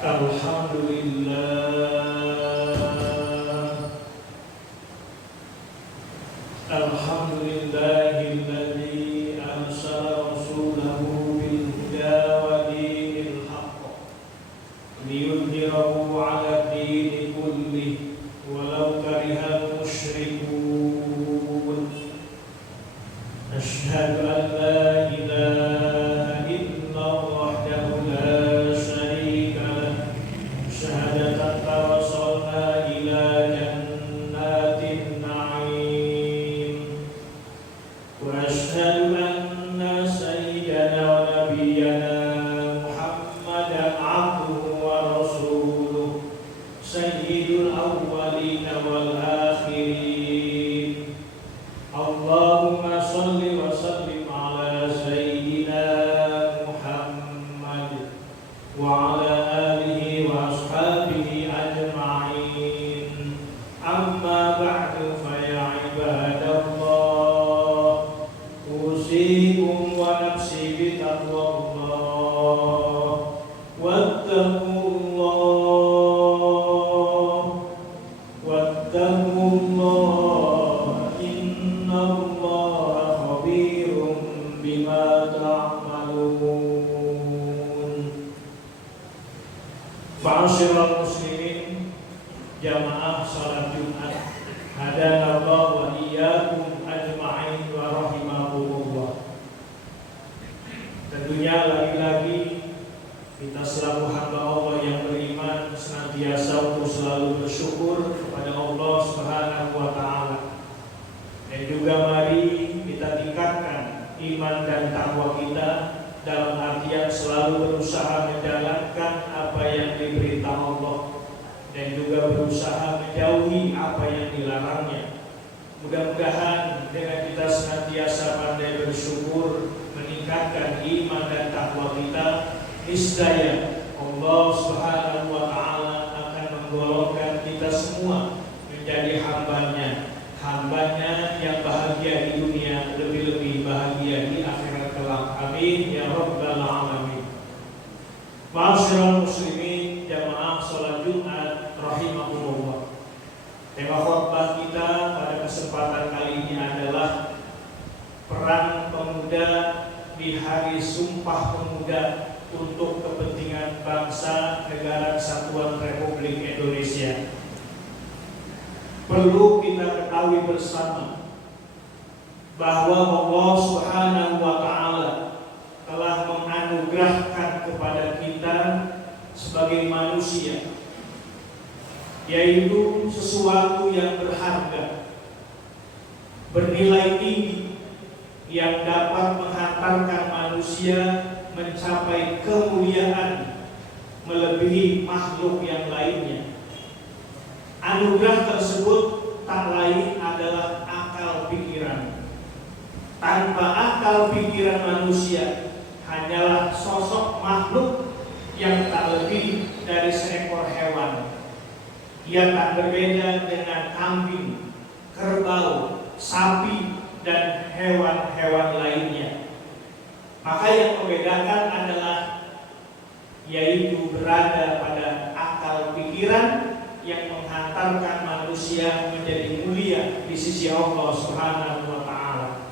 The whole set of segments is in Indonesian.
Alhamdulillahilladzi arsala rasulahu bil huda wa dinil haqq liyudhhirahu 'ala dini kullih walau karihal musyrikun. Asyhadu an la ilaha illallah wahdahu la syarika lah syahadatan tawassalna ila jannatin na'im. Wa asyhadu anna sayyidana wa nabiyyana Muhammadan 'abduhu wa rasuluh sayyidul awwalin wal akhirin. Allahumma shalli wa sallim ala sayyidina Muhammad wa ala alihi wa ashabihi ajma'in. Amma ba'du fa ya ibadallah, usikum wa nafsi bi taqwallah wattaqullah innallaha khabirum bima ta'malun. Ma'asyiral muslimin, jamaah salat Jumat, hadanallah wa iyyakum ajma'in wa rahimakumullah. Tentunya lagi-lagi kita selaku hamba Allah yang beriman senantiasa untuk selalu bersyukur kepada Allah Subhanahu wa taala. Dan juga mari kita tingkatkan iman dan takwa kita dalam artian selalu berusaha menjalankan apa yang diperintah Allah dan juga berusaha menjauhi apa yang dilarangnya. Mudah-mudahan dengan kita senantiasa pandai bersyukur, meningkatkan iman dan takwa kita, niscaya Allah Subhanahu wa taala akan menggolongkan kita semua menjadi hambanya yang bahagia di dunia, lebih-lebih bahagia di akhirat kelak. Amin ya rabbal alamin. Ma'asyiral muslimin, jamaah salat Jumat rahimakumullah. Tema khutbah kita pada kesempatan kali ini adalah peran pemuda di hari Sumpah Pemuda untuk kepentingan bangsa negara Kesatuan Republik Indonesia. Perlu kita ketahui bersama bahwa Allah Subhanahu wa taala telah menganugerahkan kepada kita sebagai manusia yaitu sesuatu yang berharga, bernilai tinggi, yang dapat menghantarkan manusia mencapai kemuliaan melebihi makhluk yang lainnya. Anugerah tersebut tak lain adalah akal pikiran. Tanpa akal pikiran manusia hanyalah sosok makhluk yang tak lebih dari seekor hewan. Ia tak berbeda dengan kambing, kerbau, sapi, dan hewan-hewan lainnya. Maka yang membedakan adalah yaitu berada pada akal pikiran yang menghantarkan manusia menjadi mulia di sisi Allah Subhanahu wa taala.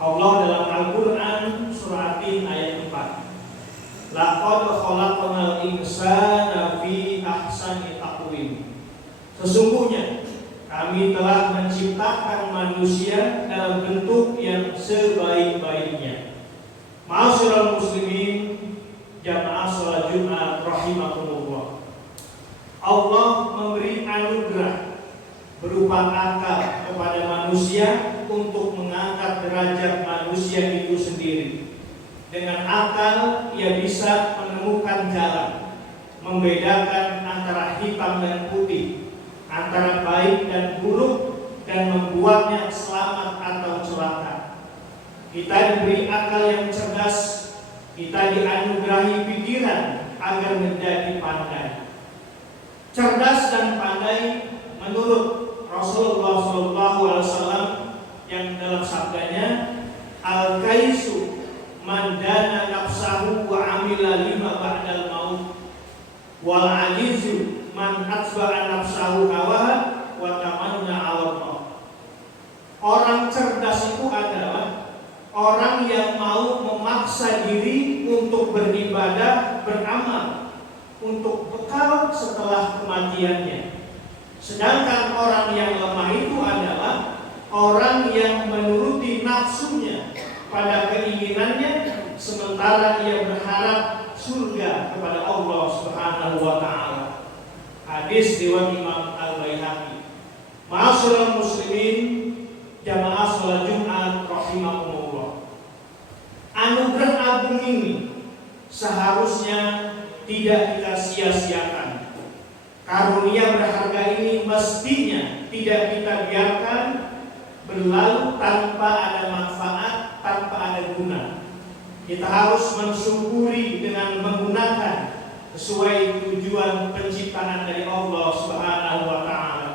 Allah dalam Al-Qur'an surah Tin ayat 4. Laqad khalaqnal insana fi ahsani taqwim. Sesungguhnya kami telah menciptakan manusia dalam bentuk yang sebaik-baiknya. Ma'asyiral muslimin, jamaah salat Jumat rahimakumullah. Allah memberi anugerah berupa akal kepada manusia untuk mengangkat derajat manusia itu sendiri. Dengan akal ia bisa menemukan jalan, membedakan antara hitam dan putih, antara baik dan buruk, dan membuatnya selamat atau celaka. Kita diberi akal yang cerdas, kita dianugerahi pikiran agar menjadi pandai. Cerdas dan pandai menurut Rasulullah SAW yang dalam sabdanya, al-kaisu man dana nafsahu wa amila lima ba'dal maut. Wal ajizu man atba'a nafsahu hawaha wa tamanna 'ala Allah. Orang cerdas itu adalah orang yang mau memaksa diri untuk beribadah, beramal, untuk bekal setelah kematiannya. Sedangkan orang yang lemah itu adalah orang yang menuruti nafsunya pada keinginannya, sementara ia berharap surga kepada Allah Subhanahu wa Ta'ala. Hadis riwayat Imam Al-Baihaqi. Ma'asyiral muslimin, jamaah salat Jumat rahimakumullah. Anugerah agung ini seharusnya tidak kita sia-siakan. Karunia berharga ini mestinya tidak kita biarkan berlalu tanpa ada manfaat, tanpa ada guna. Kita harus mensyukuri dengan menggunakan sesuai tujuan penciptaan dari Allah Subhanahu wa Ta'ala.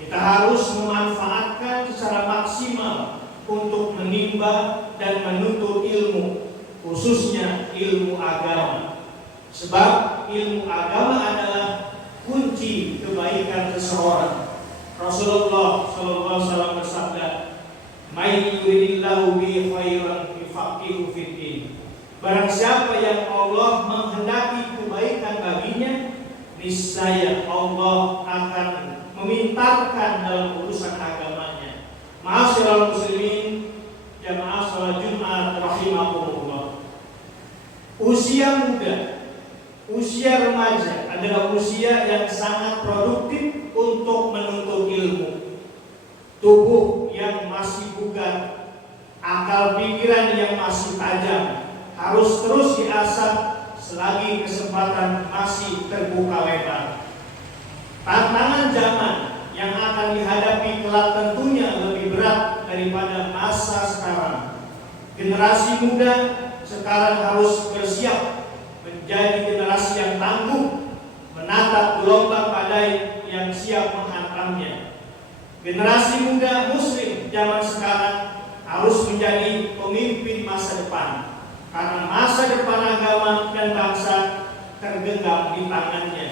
Kita harus memanfaatkan secara maksimal untuk menimba dan menuntut ilmu, khususnya ilmu agama. Sebab ilmu agama adalah kunci kebaikan seseorang. Rasulullah SAW bersabda, "May yuridillahu bihi khairan yufaqihu fid-din." Barang siapa yang Allah menghendaki kebaikan baginya, niscaya Allah akan memintarkan dalam urusan agamanya. Ma'asyiral muslimin, jamaah salat Jumat rahimakumullah. Usia muda, usia remaja adalah usia yang sangat produktif untuk menuntut ilmu. Tubuh yang masih bugar, akal pikiran yang masih tajam harus terus diasah selagi kesempatan masih terbuka lebar. Tantangan zaman yang akan dihadapi kelak tentunya lebih berat daripada masa sekarang. Generasi muda sekarang harus bersiap menjadi generasi yang tangguh, menatap gelombang badai yang siap menghantamnya. Generasi muda muslim zaman sekarang harus menjadi pemimpin masa depan, karena masa depan agama dan bangsa tergenggam di tangannya,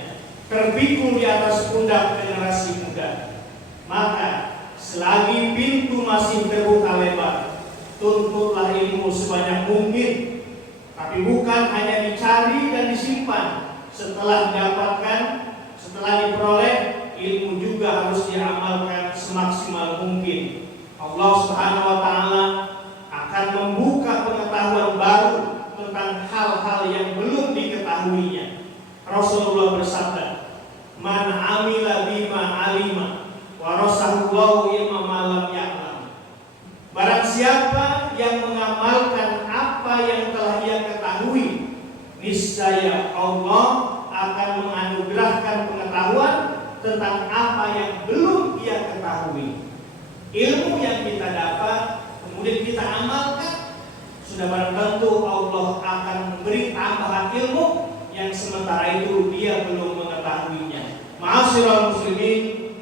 terpikul di atas pundak generasi muda. Maka selagi pintu masih terbuka lebar, tuntutlah ilmu sebanyak mungkin, tapi bukan hanya dicari dan disimpan. Setelah didapatkan, setelah diperoleh, ilmu juga harus diamalkan semaksimal mungkin. Allah Subhanahu wa Ta'ala akan membuka pengetahuan baru tentang hal-hal yang belum diketahuinya. Rasulullah bersabda, "Man amila bima alima warasahullahu ilma ma lam ya'lam." Barang siapa yang mengamalkan apa yang telah ia ketahui, niscaya Allah akan menganugerahkan pengetahuan tentang apa yang belum ia ketahui. Ilmu yang kita dapat kemudian kita amalkan, sudah barang tentu Allah akan memberi tambahan ilmu yang sementara itu dia belum mengetahuinya. Ma'asyiral muslimin,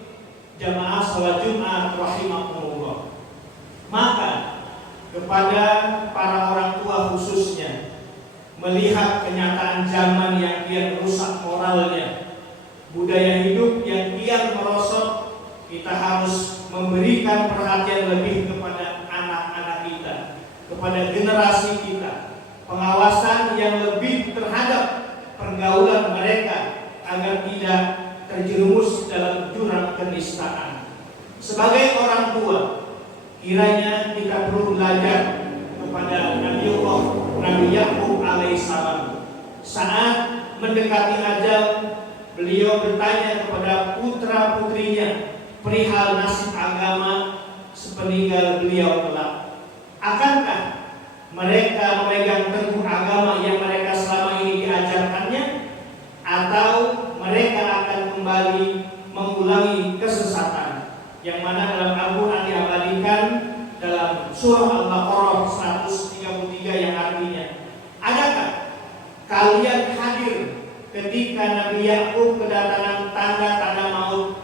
jamaah salat Jumat rahimakumullah. Maka kepada para orang tua khususnya, melihat kenyataan zaman yang kian merusak moralnya, budaya hidup yang kian merosot, kita harus memberikan perhatian lebih kepada anak-anak kita, kepada generasi kita, pengawasan yang lebih terhadap pergaulan mereka agar tidak terjerumus dalam jurang kenistaan. Sebagai orang tua, kiranya kita perlu belajar kepada Nabi Yakub alaihissalam. Saat mendekati ajal, beliau bertanya kepada putra-putrinya perihal nasib agama sepeninggal beliau kelak. Akankah mereka memegang teguh agama yang mereka selama ini diajarkannya, atau mereka akan kembali mengulangi kesesatan? Yang mana dalam Al-Quran diabadikan dalam surah Al-Baqarah 133 yang artinya, adakah kalian hadir ketika Nabi Yakub kedatangan tanda-tanda maut,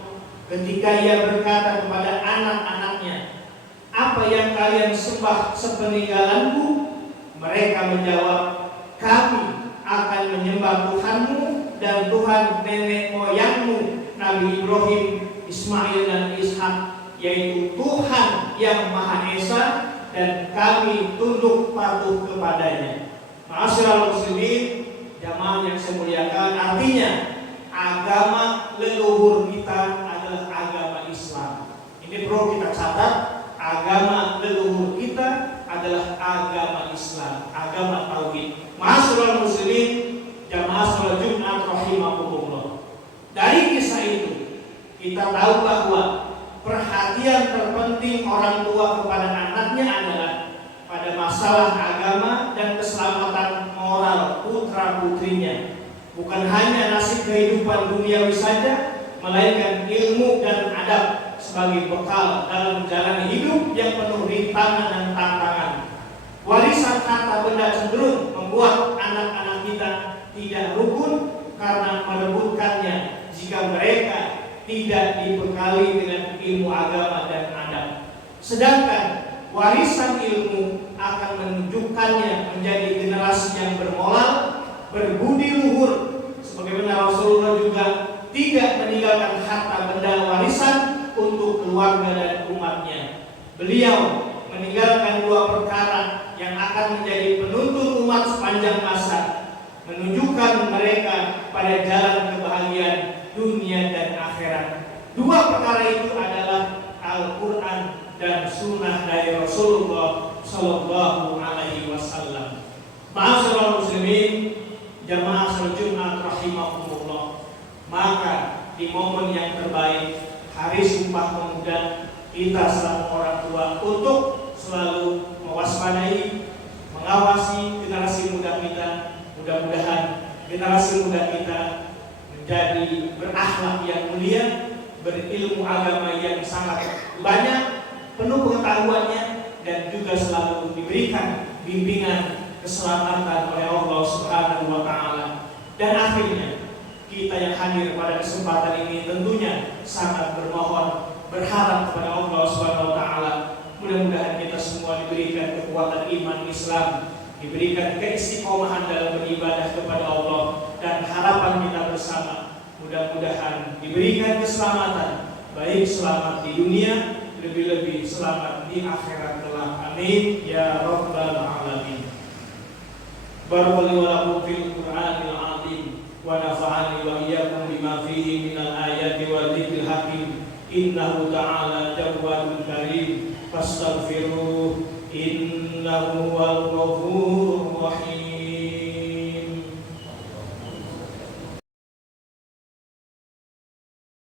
ketika ia berkata kepada anak-anaknya, apa yang kalian sembah sepeninggalanku? Mereka menjawab, kami akan menyembah Tuhanmu dan Tuhan nenek moyangmu Nabi Ibrahim, Ismail dan Ishak, yaitu Tuhan yang Maha Esa, dan kami tunduk patuh kepadanya. Ma'asyiral muslimin, jamaah yang saya muliakan, artinya agama leluhur kita adalah agama Islam. Ini perlu kita catat, agama leluhur kita adalah agama Islam, agama tauhid. Ma'asyiral muslimin, jamaah salat Jumat rahimakumullah. Dari kisah itu kita tahu bahwa perhatian terpenting orang tua kepada anaknya adalah pada masalah agama dan keselamatan moral putra-putrinya. Bukan hanya nasib kehidupan duniawi saja, melainkan ilmu dan adab sebagai bekal dalam menjalani hidup yang penuh rintangan dan tantangan. Warisan harta benda cenderung membuat anak-anak kita tidak rukun karena merebutkannya jika mereka tidak dibekali dengan ilmu agama dan adab. Sedangkan warisan ilmu akan menunjukkannya menjadi generasi yang bermoral, berbudi luhur, sebagaimana Rasulullah juga tidak meninggalkan harta benda warisan untuk keluarga dan umatnya. Beliau meninggalkan dua perkara yang akan menjadi penuntun umat sepanjang masa, menunjukkan mereka pada jalan kebahagiaan dunia dan akhirat. Dua perkara itu adalah Al-Quran dan Sunnah dari Rasulullah Sallallahu Alaihi Wasallam. Ma'asyiral muslimin, jamaah salat Jumat rahimakumullah. Maka di momen yang terbaik, Hari Sumpah Pemuda, kita selaku orang tua untuk selalu mewaspadai, mengawasi generasi muda kita. Mudah-mudahan generasi muda kita menjadi berakhlak yang mulia, berilmu agama yang sangat banyak, penuh pengetahuannya, dan juga selalu diberikan bimbingan keselamatan oleh Allah Subhanahu wa Ta'ala. Dan akhirnya kita yang hadir pada kesempatan ini tentunya sangat bermohon, berharap kepada Allah Subhanahu wa Ta'ala, mudah-mudahan kita semua diberikan kekuatan iman Islam, diberikan keistiqomahan dalam beribadah kepada Allah, dan harapan kita bersama mudah-mudahan diberikan keselamatan, baik selamat di dunia, lebih-lebih selamat di akhirat kelak. Amin ya rabbal alamin. Barakallahu lakum fil Qur'anil azim wa nafa'ani wa iyyakum bima fihi minal ayati wa dzikril hakim. Innahu ta'ala tawwabun karim, fastaghfiruh, innahu huwal ghafur